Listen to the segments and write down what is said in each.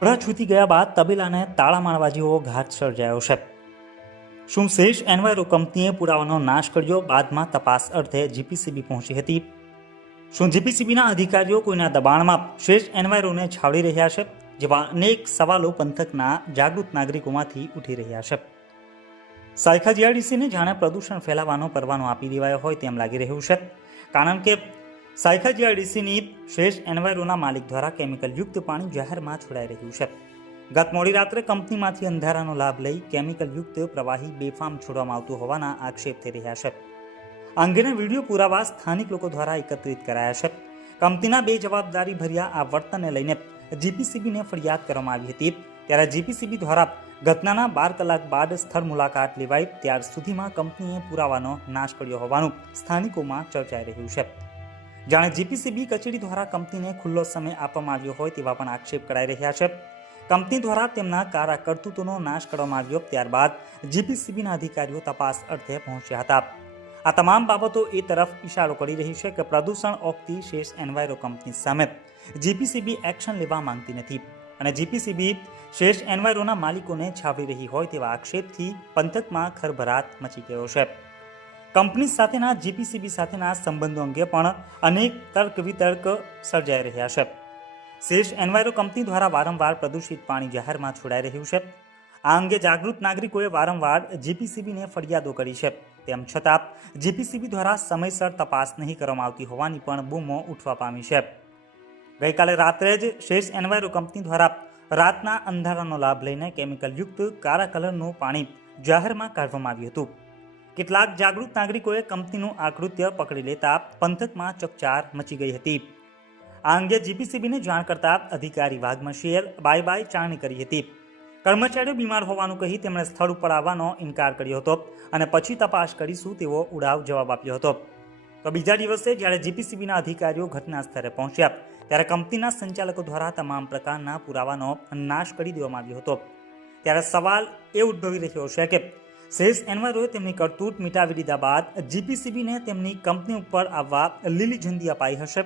થોડા છૂતી ગયા બાદ તબેલાને તાળા મારવા જેવો ઘાત સર્જાયો છે. શું શેષ એનવાયરો કંપનીએ પુરાવાનો નાશ કર્યો, બાદમાં તપાસ અર્થે જીપીસીબી પહોંચી હતી. શું જીપીસીબીના અધિકારીઓ કોઈના દબાણમાં શેષ એનવાયરોને છાવડી રહ્યા છે, જેવા અનેક સવાલો પંથકના જાગૃત નાગરિકોમાંથી ઉઠી રહ્યા છે? સાયખા જીઆરડીસીને જાણે પ્રદૂષણ ફેલાવાનો પરવાનો આપી દેવાયો હોય તેમ લાગી રહ્યું છે. કારણ કે સાયખા જીઆરડીસીની શ્રેષ્ઠ એનવાયરોના માલિક દ્વારા કેમિકલયુક્ત પાણી જાહેરમાં છોડાઈ રહ્યું છે. ગત મોડી રાત્રે કંપનીમાંથી અંધારાનો લાભ લઈ કેમિકલયુક્ત પ્રવાહી બેફામ છોડવામાં આવતું હોવાના આક્ષેપ થઈ રહ્યા છે. અંગેના વીડિયો પુરાવા સ્થાનિક લોકો દ્વારા એકત્રિત કરાયા છે. કંપનીના બે જવાબદારી ભર્યા આ વર્તનને લઈને જીપીસીબીને ફરિયાદ કરવામાં આવી હતી. ત્યારે જીપીસીબી દ્વારા ઘટનાના બાર કલાક બાદ સ્થળ મુલાકાત લેવાઈ ત્યાર સુધીમાં કંપનીએ પુરાવાનો નાશ કર્યો હોવાનું સ્થાનિકોમાં ચર્ચાઈ રહ્યું છે. જાણે જીપીસીબી કચેરી દ્વારા કંપનીને ખુલ્લો સમય આપવામાં આવ્યો હોય તેવા પણ આક્ષેપ કરાઈ રહ્યા છે. કંપની દ્વારા તેમના કારા કરતૂતોનો નાશ કરવામાં આવ્યો ત્યારબાદ જીપીસીબીના અધિકારીઓ તપાસ અર્થે પહોંચ્યા હતા. આ તમામ બાબતો એ તરફ ઇશારો કરી રહી છે કે પ્રદૂષણ ઓગતી શેષ એનવાયરો કંપની સામે જીપીસીબી એક્શન લેવા માંગતી નથી અને જીપીસીબી શેષ એનવાયરોના માલિકોને છાવરી રહી હોય તેવા આક્ષેપથી પંથકમાં ખરભરાટ મચી ગયો છે. કંપની સાથેના જીપીસીબી સાથેના સંબંધો અંગે પણ અનેક તર્ક વિતર્ક સર્જાઈ રહ્યા છે. શેષ એનવાયરો કંપની દ્વારા વારંવાર પ્રદૂષિત પાણી જાહેરમાં છોડાઈ રહ્યું છે. આ અંગે જાગૃત નાગરિકોએ વારંવાર જીપીસીબીને ફરિયાદો કરી છે. તેમ છતાં, જીપીસીબી દ્વારા સમયસર તપાસ નહીં કરવામાં આવતી હોવાની પણ બૂમો ઉઠવા પામી છે. ગઈકાલે રાત્રે જ શેષ એનવાયરો કંપની દ્વારા રાતના અંધારાનો લાભ લઈને કેમિકલયુક્ત કાળા કલરનું પાણી જાહેરમાં કાઢવામાં આવ્યું હતું. કેટલાક જાગૃત નાગરિકોએ કંપનીનું આકૃત્ય પકડી લેતા પંથકમાં ચકચાર મચી ગઈ હતી. આ અંગે જીપીસીબીને જાણ કરતા અધિકારી વાઘમશીએ બાય બાય ચાણી કરી હતી. કર્મચારીઓ બીમાર હોવાનું કહી તેમણે સ્થળ ઉપર આવવાનો ઇનકાર કર્યો હતો અને પછી તપાસ કરીશું તેવો ઉડાવ જવાબ આપ્યો હતો. તો બીજા દિવસે જ્યારે જીપીસીબીના અધિકારીઓ ઘટના સ્થળે પહોંચ્યા, ત્યારે કંપનીના સંચાલકો દ્વારા તમામ પ્રકારના પુરાવાનો નાશ કરી દેવામાં આવ્યો હતો. ત્યારે સવાલ એ ઉદ્ભવી રહ્યો છે કે શેષ એનવાયરોએ તેમની કરતૂત મિટાવી દીધા બાદ જીપીસીબીને તેમની કંપની ઉપર આવવા લીલી ઝંડી અપાઈ હશે.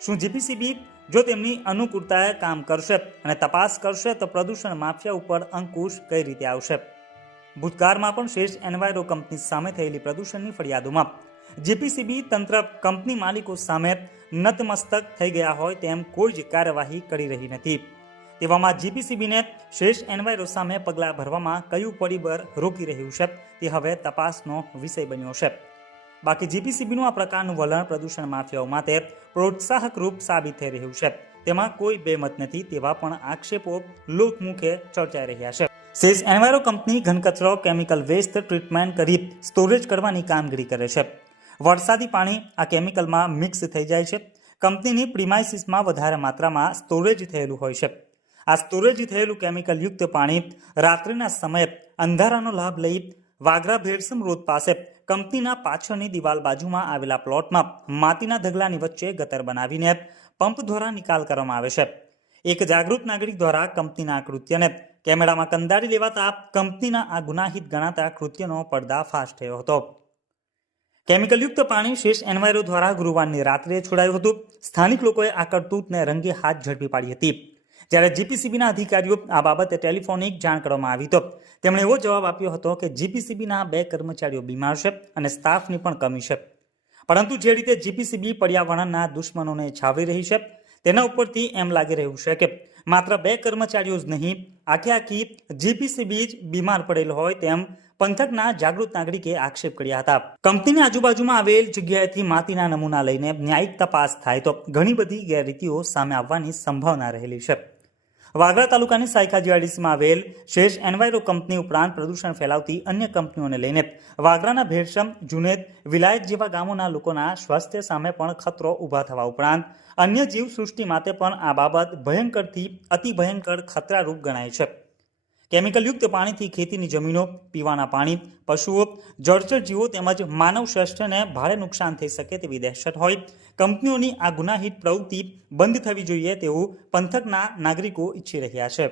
શું જીપીસીબી જો તેમની અનુકૂળતાએ કામ કરશે અને તપાસ કરશે તો પ્રદૂષણ માફિયા ઉપર અંકુશ કઈ રીતે આવશે? ભૂતકાળમાં પણ શેષ એનવાયરો કંપની સામે થયેલી પ્રદૂષણની ફરિયાદોમાં જીપીસીબી તંત્ર કંપની માલિકો સામે નતમસ્તક થઈ ગયા હોય તેમ કોઈ જ કાર્યવાહી કરી રહી નથી. તેવામાં જીપીસીબીને શેષ એનવાયરો સામે પગલાં ભરવામાં કયું પરિબળ રોકી રહ્યું છે? તે હવે તપાસનો વિષય બન્યો છે. બાકી જીપીસીબીનું આ પ્રકારનું વલણ પ્રદૂષણ માફિયાઓ માટે પ્રોત્સાહકરૂપ સાબિત થઈ રહ્યું છે. તેમાં કોઈ બેમત નથી તેવા પણ આક્ષેપો લોકમુખે ચર્ચાઈ રહ્યા છે. સેસ એનવાયરો કંપની ઘનકચરો, કેમિકલ વેસ્ટ ટ્રીટમેન્ટ કરી સ્ટોરેજ કરવાની કામગીરી કરે છે. વરસાદી પાણી આ કેમિકલમાં મિક્સ થઈ જાય છે. કંપનીની પ્રિમાઇસીસમાં વધારે માત્રામાં સ્ટોરેજ થયેલું હોય છે. આ સ્ટોરેજ થયેલું કેમિકલયુક્ત પાણી રાત્રિના સમયે અંધારાનો લાભ લઈ વાગરા ભેરસમ રોડ પાસે કંપનીના પાછળની દિવાલ બાજુમાં આવેલા પ્લોટમાં માટીના ઢગલાની વચ્ચે ગટર બનાવીને પંપ દ્વારા નિકાલ કરવામાં આવે છે. એક જાગૃત નાગરિક દ્વારા કંપનીના કૃત્યને કેમેરામાં કંદારી લેવાતા કંપનીના આ ગુનાહિત ગણાતા કૃત્યનો પર્દાફાશ થયો હતો. કેમિકલયુક્ત પાણી શેષ એન્વાયરો દ્વારા ગુરુવારની રાત્રે છોડાયું હતું. સ્થાનિક લોકોએ આ કરતૂતને રંગે હાથ ઝડપી પાડી હતી. જ્યારે જીપીસીબીના અધિકારીઓ આ બાબતે ટેલિફોનિક જાણ કરવામાં આવી તો તેમણે એવો જવાબ આપ્યો હતો કે જીપીસીબીના બે કર્મચારીઓ બીમાર છે અને સ્ટાફની પણ કમી છે. પરંતુ જે રીતે જીપીસીબી પર્યાવરણના દુશ્મનોને છાવી રહી છે, તેના ઉપરથી એમ લાગી રહ્યું છે કે માત્ર બે કર્મચારીઓ જ નહીં, આખે આખી જીપીસીબી જ બીમાર પડેલ હોય તેમ પંથકના જાગૃત નાગરિકે આક્ષેપ કર્યા હતા. કંપનીની આજુબાજુમાં આવેલ જગ્યાએથી માટીના નમૂના લઈને ન્યાયિક તપાસ થાય તો ઘણી બધી ગેરરીતિઓ સામે આવવાની સંભાવના રહેલી છે. વાગરા તાલુકાની સાયકા જીઆરડીસીમાં આવેલ શેષ એનવાયરો કંપની ઉપરાંત પ્રદૂષણ ફેલાવતી અન્ય કંપનીઓને લઈને વાગરાના ભેરસમ, જુનેદ, વિલાયત જેવા ગામોના લોકોના સ્વાસ્થ્ય સામે પણ ખતરો ઊભા થવા ઉપરાંત અન્ય જીવસૃષ્ટિ માટે પણ આ બાબત ભયંકરથી અતિ ભયંકર ખતરારૂપ ગણાય છે. કેમિકલયુક્ત પાણીથી ખેતીની જમીનો, પીવાના પાણી, પશુઓ જળચર જીવો તેમજ માનવ શ્રેષ્ઠને ભારે નુકસાન થઈ શકે તેવી દહેશત હોય. કંપનીઓની આ ગુનાહિત પ્રવૃત્તિ બંધ થવી જોઈએ તેવું પંથકના નાગરિકો ઈચ્છી રહ્યા છે.